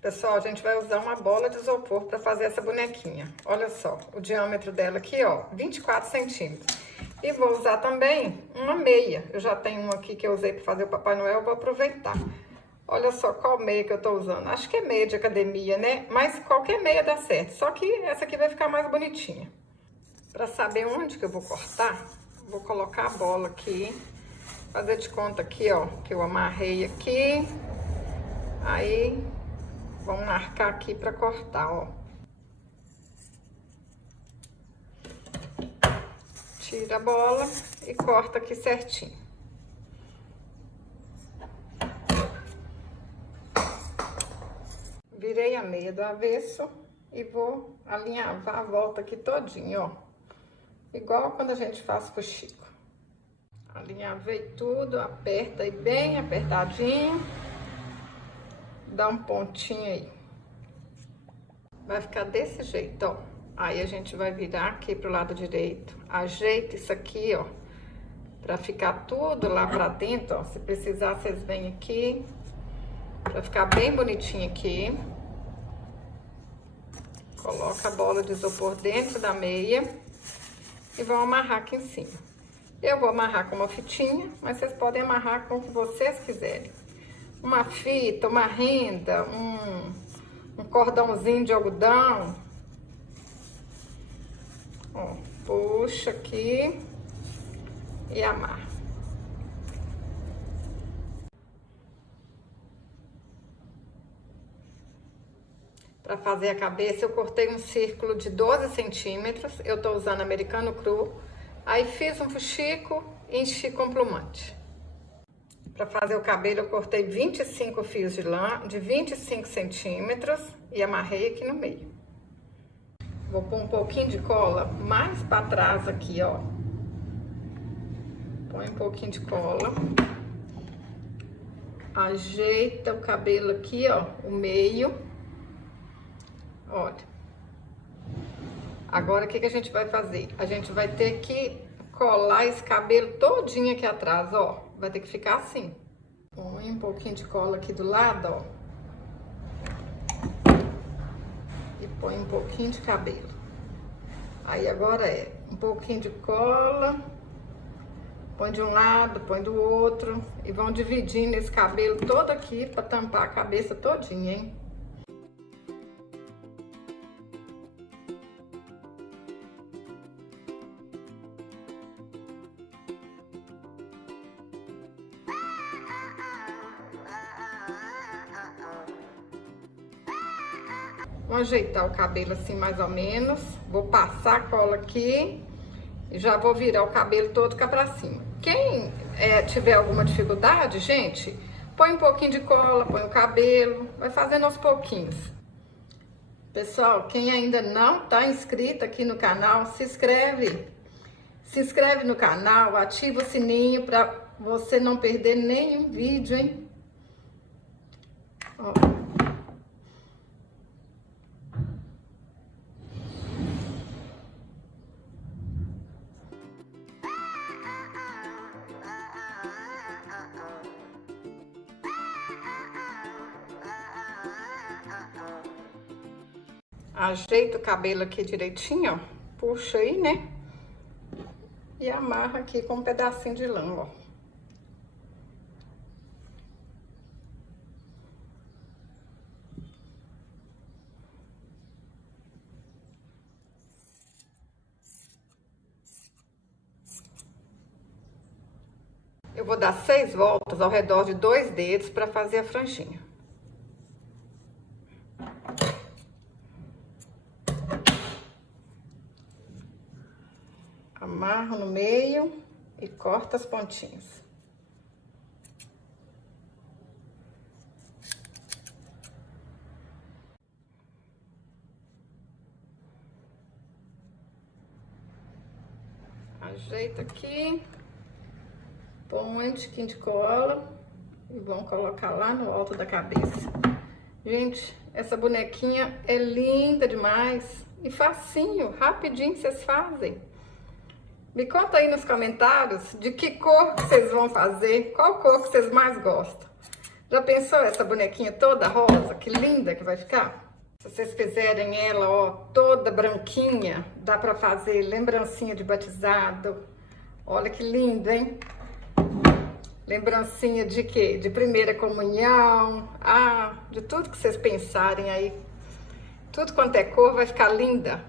Pessoal, a gente vai usar uma bola de isopor para fazer essa bonequinha. Olha só, o diâmetro dela aqui, ó, 24 centímetros. E vou usar também uma meia. Eu já tenho uma aqui que eu usei para fazer o Papai Noel, vou aproveitar. Olha só qual meia que eu tô usando. Acho que é meia de academia, né? Mas qualquer meia dá certo. Só que essa aqui vai ficar mais bonitinha. Para saber onde que eu vou cortar, vou colocar a bola aqui. Fazer de conta aqui, ó, que eu amarrei aqui. Aí, vamos marcar aqui para cortar, ó. Tira a bola e corta aqui certinho. Virei a meia do avesso e vou alinhavar a volta aqui todinho, ó. Igual quando a gente faz fuxico. Alinhavei tudo, aperta aí bem apertadinho. Dá um pontinho aí. Vai ficar desse jeito, ó. Aí a gente vai virar aqui pro lado direito. Ajeita isso aqui, ó. Pra ficar tudo lá pra dentro, ó. Se precisar, vocês vêm aqui. Pra ficar bem bonitinho aqui. Coloca a bola de isopor dentro da meia. E vão amarrar aqui em cima. Eu vou amarrar com uma fitinha, mas vocês podem amarrar com o que vocês quiserem. Uma fita, uma renda, um cordãozinho de algodão. Ó, puxa aqui e amarra. Para fazer a cabeça, eu cortei um círculo de 12 centímetros. Eu tô usando americano cru. Aí fiz um fuxico e enchi com plumante. Para fazer o cabelo, eu cortei 25 fios de lã de 25 centímetros e amarrei aqui no meio. Vou pôr um pouquinho de cola mais para trás aqui, ó. Põe um pouquinho de cola. Ajeita o cabelo aqui, ó, o meio. Olha. Agora, o que a gente vai fazer? A gente vai ter que colar esse cabelo todinho aqui atrás, ó. Vai ter que ficar assim. Põe um pouquinho de cola aqui do lado, ó. E põe um pouquinho de cabelo. Aí agora é um pouquinho de cola. Põe de um lado, põe do outro. E vão dividindo esse cabelo todo aqui pra tampar a cabeça todinha, hein? Vou ajeitar o cabelo assim mais ou menos. Vou passar a cola aqui e já vou virar o cabelo todo cá pra cima. Quem tiver alguma dificuldade, gente, põe um pouquinho de cola, põe o cabelo, vai fazendo aos pouquinhos. Pessoal, quem ainda não tá inscrito aqui no canal, se inscreve. Se inscreve no canal, ativa o sininho pra você não perder nenhum vídeo, hein? Ó. Ajeita o cabelo aqui direitinho, ó. Puxa aí, né? E amarra aqui com um pedacinho de lã, ó. Eu vou dar 6 voltas ao redor de 2 dedos para fazer a franjinha. Amarro no meio e corta as pontinhas. Ajeita aqui, põe um tiquinho de cola e vamos colocar lá no alto da cabeça. Gente, essa bonequinha é linda demais e facinho, rapidinho vocês fazem. Me conta aí nos comentários de que cor que vocês vão fazer, qual cor que vocês mais gostam. Já pensou essa bonequinha toda rosa? Que linda que vai ficar. Se vocês fizerem ela, ó, toda branquinha, dá pra fazer lembrancinha de batizado. Olha que lindo, hein? Lembrancinha de quê? De primeira comunhão. Ah, de tudo que vocês pensarem aí. Tudo quanto é cor vai ficar linda.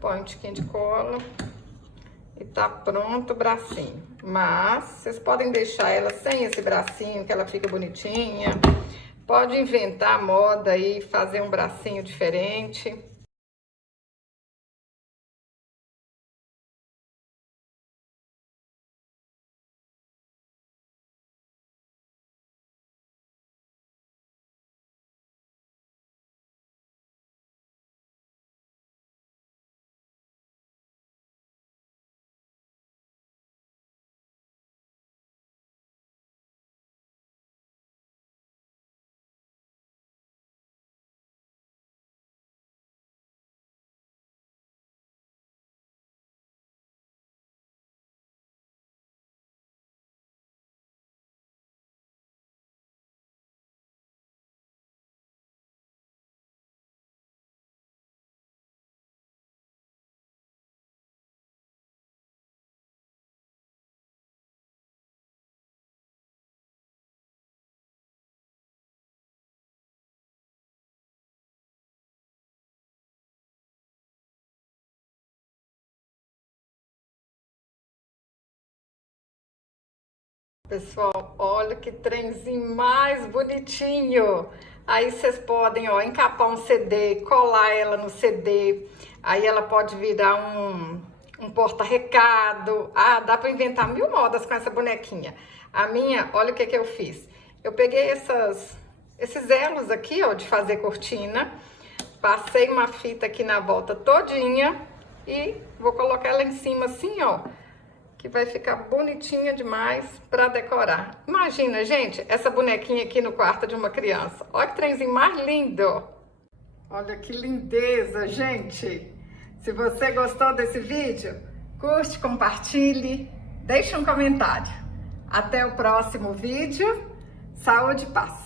Põe um tiquinho de cola e tá pronto o bracinho. Mas vocês podem deixar ela sem esse bracinho, que ela fica bonitinha. Pode inventar moda aí, fazer um bracinho diferente. Pessoal, olha que trenzinho mais bonitinho. Aí vocês podem, ó, encapar um CD, colar ela no CD. Aí ela pode virar um porta-recado. Ah, dá pra inventar mil modas com essa bonequinha. A minha, olha o que que eu fiz. Eu peguei esses elos aqui, ó, de fazer cortina. Passei uma fita aqui na volta todinha e vou colocar ela em cima assim, ó, que vai ficar bonitinha demais para decorar. Imagina, gente, essa bonequinha aqui no quarto de uma criança. Olha que trenzinho mais lindo. Olha que lindeza, gente. Se você gostou desse vídeo, curte, compartilhe, deixe um comentário. Até o próximo vídeo. Saúde e paz.